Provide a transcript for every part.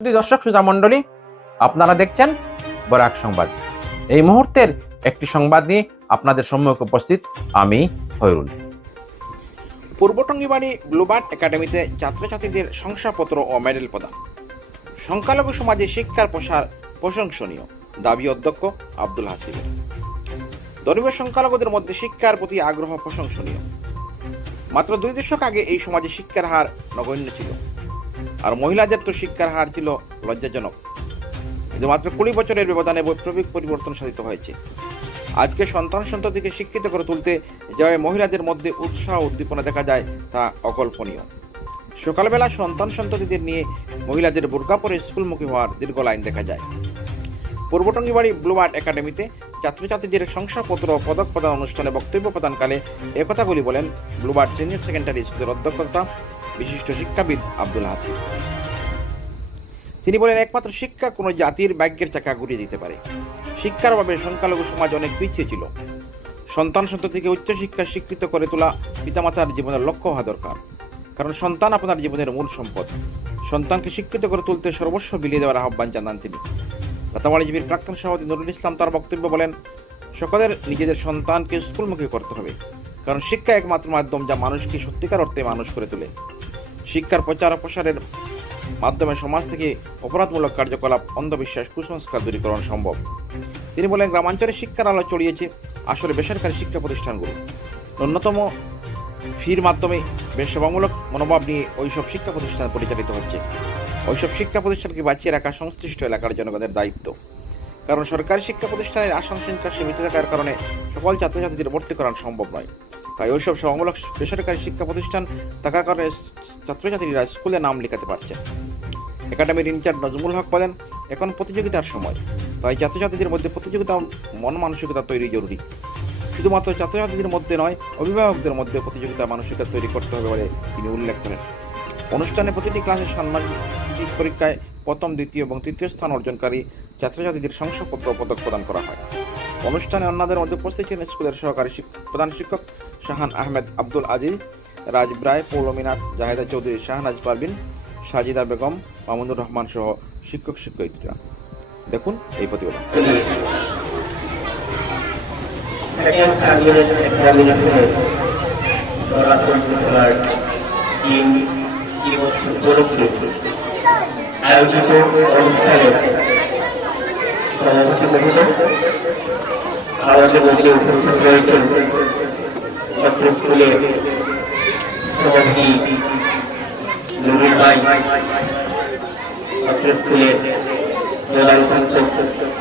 দর্শক শ্রোতা মণ্ডলী, আপনারা দেখছেন বরাক সংবাদ। এই মুহূর্তের একটি সংবাদ নিয়ে আপনাদের সম্মুখে উপস্থিত আমি হয়রুল পূর্ব টঙ্গিবাড়ি ব্লুবার্ড একাডেমিতে ছাত্রছাত্রীদের শংসাপত্র ও মেডেল প্রদান। সংখ্যালঘু সমাজে শিক্ষার প্রসার প্রশংসনীয়, দাবি অধ্যক্ষ আব্দুল হাসিবের ধর্মীয় সংখ্যালঘুদের মধ্যে শিক্ষার প্রতি আগ্রহ প্রশংসনীয়। মাত্র দুই দশক আগে এই সমাজে শিক্ষার হার নগণ্য ছিল। আর মহিলাদের তো শিক্ষার হার ছিল লজ্জাজনক। কিন্তু মাত্র কুড়ি বছরের ব্যবধানে বৈপ্লবিক পরিবর্তন সাধিত হয়েছে। আজকে সন্তান সন্ততিকে শিক্ষিত করে তুলতে যেভাবে মহিলাদের মধ্যে উৎসাহ উদ্দীপনা দেখা যায়, তা অকল্পনীয়। সকালবেলা সন্তান সন্ততিদের নিয়ে মহিলাদের বোরকা স্কুলমুখী হওয়ার দীর্ঘ লাইন দেখা যায়। পূর্বটঙ্গিবাড়ি ব্লুবার্ড একাডেমিতে ছাত্রছাত্রীদের শংসাপত্র পদক প্রদান অনুষ্ঠানে বক্তব্য প্রদানকালে একথাগুলি বলেন ব্লুবার্ড সিনিয়র সেকেন্ডারি স্কুলের অধ্যক্ষ তথা বিশিষ্ট শিক্ষাবিদ আব্দুল হাসিব তিনি বলেন, একমাত্র শিক্ষা কোনো জাতির ভাগ্যের চাকা ঘুরিয়ে দিতে পারে। শিক্ষার অভাবে সংখ্যালঘু সমাজ অনেক পিছিয়ে ছিল। সন্তান সন্ততিকে উচ্চশিক্ষা শিক্ষিত করে তোলা পিতামাতার জীবনের লক্ষ্য হওয়া দরকার। কারণ সন্তান আপনার জীবনের মূল সম্পদ। সন্তানকে শিক্ষিত করে তুলতে সর্বস্ব বিলিয়ে দেওয়ার আহ্বান জানান তিনি। রাতাবাড়িজীবীর প্রাক্তন সভাপতি নুরুল ইসলাম তার বক্তব্য বলেন, সকলের নিজেদের সন্তানকে স্কুলমুখী করতে হবে। কারণ শিক্ষা একমাত্র মাধ্যম যা মানুষকে সত্যিকার অর্থে মানুষ করে তোলে। শিক্ষার প্রচার প্রসারের মাধ্যমে সমাজ থেকে অপরাধমূলক কার্যকলাপ, অন্ধবিশ্বাস, কুসংস্কার দূরীকরণ সম্ভব। তিনি বলেন গ্রামাঞ্চলে শিক্ষার আলো ছড়িয়েছে আসলে বেসরকারি শিক্ষা প্রতিষ্ঠানগুলো। ন্যূনতম ফির মাধ্যমে সেবামূলক মনোভাব নিয়ে ওইসব শিক্ষা প্রতিষ্ঠান পরিচালিত হচ্ছে। ওইসব শিক্ষা প্রতিষ্ঠানকে বাঁচিয়ে রাখা সংশ্লিষ্ট এলাকার জনগণের দায়িত্ব। কারণ সরকারি শিক্ষা প্রতিষ্ঠানের আসন সংখ্যা সীমিত থাকার কারণে সকল ছাত্রছাত্রীদের ভর্তি করানো সম্ভব নয়। তাই ওইসব সেবামূলক বেসরকারি শিক্ষা প্রতিষ্ঠান থাকার কারণে ছাত্রছাত্রীরা স্কুলে নাম লেখাতে পারছে একাডেমির ইনচার্জ নজমুল হক বলেন, এখন প্রতিযোগিতার সময়। তাই ছাত্রছাত্রীদের মধ্যে প্রতিযোগিতা মন মানসিকতা তৈরি জরুরি। শুধুমাত্র ছাত্রছাত্রীদের মধ্যে নয়, অভিভাবকদের মধ্যে প্রতিযোগিতা মানসিকতা তৈরি করতে হবে বলে তিনি উল্লেখ করেন। অনুষ্ঠানে প্রতিটি ক্লাসে সাম্মানিক পরীক্ষায় প্রথম, দ্বিতীয় এবং তৃতীয় স্থান অর্জনকারী ছাত্রছাত্রীদের শংসাপত্র পদক প্রদান করা হয়। অনুষ্ঠানে অন্যদের মধ্যে উপস্থিত ছিলেন স্কুলের সহকারী প্রধান শিক্ষক শাহান আহমেদ আব্দুল আজিজ, রাজ ব্রায় পৌলমিনাথ জাহেদা চৌধুরী, শাহনাজ পারবিন সাজিদা বেগম, মামুনুর রহমান সহ শিক্ষক শিক্ষয়িত্রীরা। দেখুন এই প্রতিবেদন। আয়োজিত অনুষ্ঠানে সভাপতি মহোদয় আমাদের মধ্যে উপস্থিত রয়েছেন স্কুলের সভাপতি ভাই ছাত্র স্কুলের প্রধান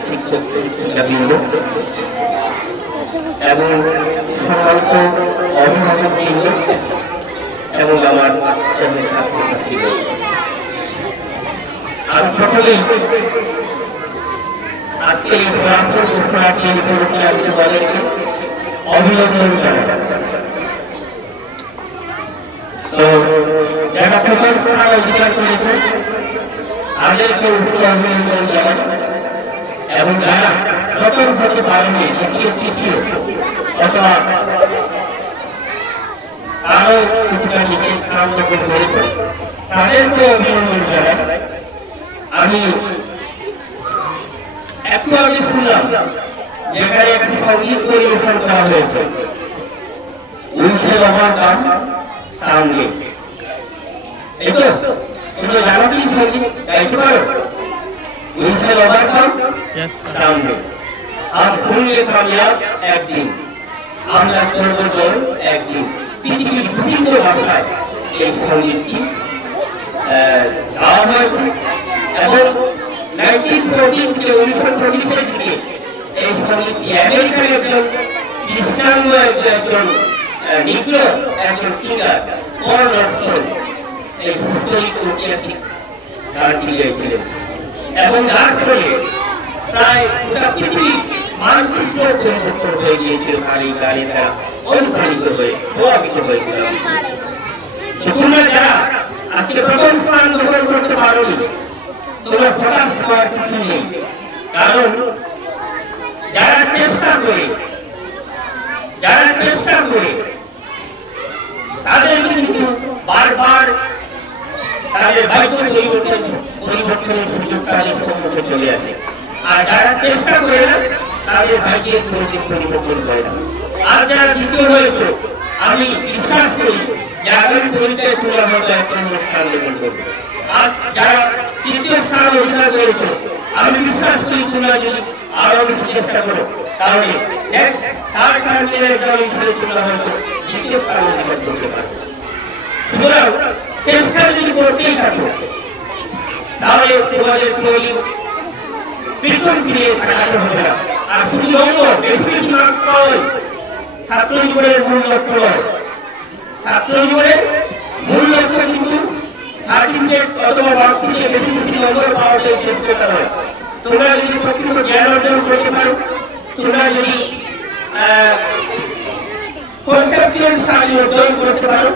শিক্ষক এবং আমার সকলেই আজকে এই প্রান্ত ঘোষণাটি করেছি আমি তোমাদেরকে অভিনন্দন জানাই। তো, যারা প্রথম স্থান অধিকার করেছে, তাদেরকে অভিনন্দন জানাই। আমি একটু আগে শুনলাম যেখানে একটি সংগীত পরিবেশন করা হয়েছে বাবার গান সাউন্ডে এই তো তোমরা জানো কি গাইতে পারো। উনিশে বাবার গান সামনে। আর খুললে কামিয়াব একদিন। আমরা করব জল একদিন। পৃথিবীর বিভিন্ন ভাষায় এই সঙ্গীতটি গাওয়া হয়েছে। এবং নাইনটিন ফোরটিন থেকে উনিশশো সেভেন থেকে এই সঙ্গীতটি আমেরিকার একজন খ্রিস্টান একজন এই এবং ফলে প্রায় গোটা পৃথিবী মানচিত্র হয়ে গিয়েছিল। অনুপ্রাণিত হয়ে, প্রভাবিত হয়েছিল তোমরা যারা আজকে প্রথম স্থান দখল করতে পারোনি, তোমরা হওয়ার কিছু নেই। কারণ যারা চেষ্টা করে, যারা চেষ্টা করে তাদের ভাগ্য পরিবর্তন পরিবর্তনের সুযোগ তাদের সম্মুখে চলে আসে। আর যারা চেষ্টা করে না, তাদের ভাগ্যের কোনোদিন পরিবর্তন হয় না। আর যারা দ্বিতীয় হয়েছে, আমি বিশ্বাস করি যে আগামী পরিচয় তোলার মতো একটা অনুষ্ঠান গ্রহণ করবে। আর যারা তৃতীয় স্থান অধিকার করেছে, আমি বিশ্বাস করি তোমরা যদি আরও বেশি চেষ্টা করো, তাহলে exam হিসেবে তোমরা হয়তো দ্বিতীয় স্থান অধিকার করতে পারবে সুতরাং চেষ্টা যদি করতেই থাকো, তাহলে তোমাদের কোনোদিন পেছন ফিরে তাকাতে হবে না। আর শুধু নম্বর বেশি বেশি মার্কস পাওয়াই ছাত্র জীবনের মূল লক্ষ্য নয়। ছাত্র জীবনের মূল লক্ষ্য কিন্তু সার্টিফিকেট অথবা মার্কশিটে বেশি বেশি নম্বর পাওয়াটাই শেষ করতে হয় তোমরা যদি প্রকৃত জ্ঞান অর্জন করতে পারো, তোমরা যদি করতে পারো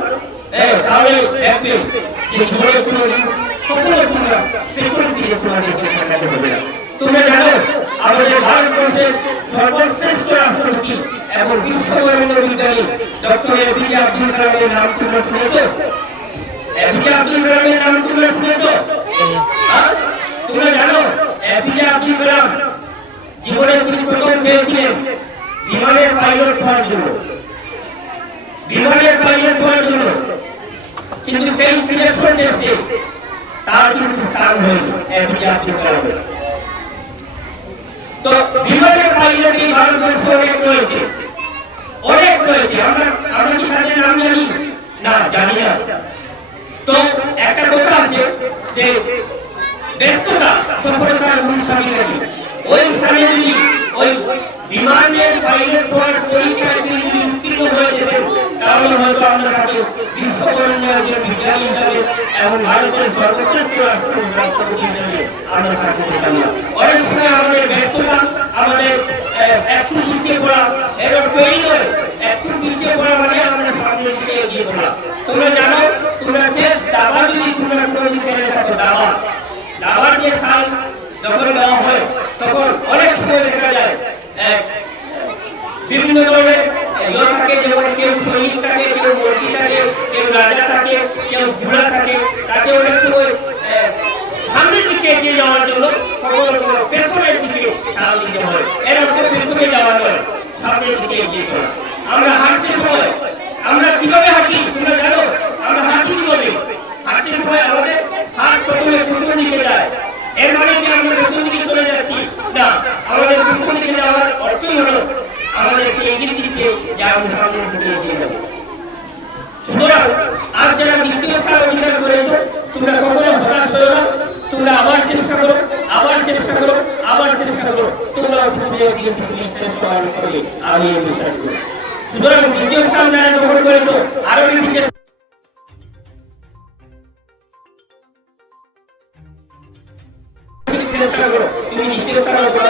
তোমরা জানো নাম জানো জীবনে তিনি প্রথম পেয়েছিলেন বিমানের পাইলট হওয়ার জন্য বিমানের পাইলট হওয়ার জন্য কিন্তু সেই সিলেকশন টেস্টে তার কিন্তু স্থান হয়নি এপিজে আব্দুল কালামের তো বিমানের পাইলট এই ভারতবর্ষে অনেক রয়েছে। অনেক রয়েছে, আমরা আমরা কি তাদের নাম জানি? না জানি না। তো একটা কথা আছে যে ব্যস্ততা সফলতার মূল স্বামী ওই স্থানে ওই বিমানের পাইলট হওয়ার পরীক্ষায় তিনি যদি উত্তীর্ণ হয়ে যেতেন তাহলে হয়তো আমরা তাকে বিশ্ববরণ্য একজন বিজ্ঞানী হিসাবে এবং ভারতের সর্বশ্রেষ্ঠ রাষ্ট্র রাষ্ট্রপতি হিসাবে আমরা তাকে পেতাম না। অনেক সময় আমাদের ব্যর্থতা, আমাদের একটু পিছিয়ে পড়া একটু পিছিয়ে পড়া মানে সামনের দিকে এগিয়ে পড়া তোমরা জানো, তোমরা দাবা যদি তোমরা জেনে থাকো দাবা। দাবার যে সাল যখন দেওয়া হয়, তখন অনেক সময় দেখা যায় বিভিন্ন ধরনের ইয়ে থাকে যেমন কেউ সৈনিক থাকে কেউ মন্ত্রী থাকে রাজা থাকে, কেউ ঘোড়া থাকে তাকে অনেক সময় সামনের দিকে এগিয়ে যাওয়ার জন্য সকল পেছনের দিকে সারা দিতে হয় এর অর্থ পেছনে যাওয়া নয়, সামনের দিকে এগিয়ে চলা। আমরা হাঁটতে সময়, আমরা কীভাবে হাঁটি তোমরা জানো? আমরা হাঁটি কীভাবে? হাঁটতে সময় আমাদের হাত প্রথমে পেছনের দিকে যায়। এর মানে কি আমরা পেছন দিকে চলে যাচ্ছি? না, আমাদের পেছন দিকে যাওয়ার অর্থই হলো আমাদেরকে এগিয়ে দিচ্ছে যে আমরা সামনের দিকে এগিয়ে যাব সুতরাং আর যারা দ্বিতীয় স্থান অধিকার করেছ তোমরা কখনো হতাশ হয়ে না তোমরা আবার চেষ্টা করো আবার চেষ্টা করো আবার চেষ্টা করো একদিন পৃথিবীর শ্রেষ্ঠ মানুষ হবে আমি এই বিশ্বাস সুতরাং করো।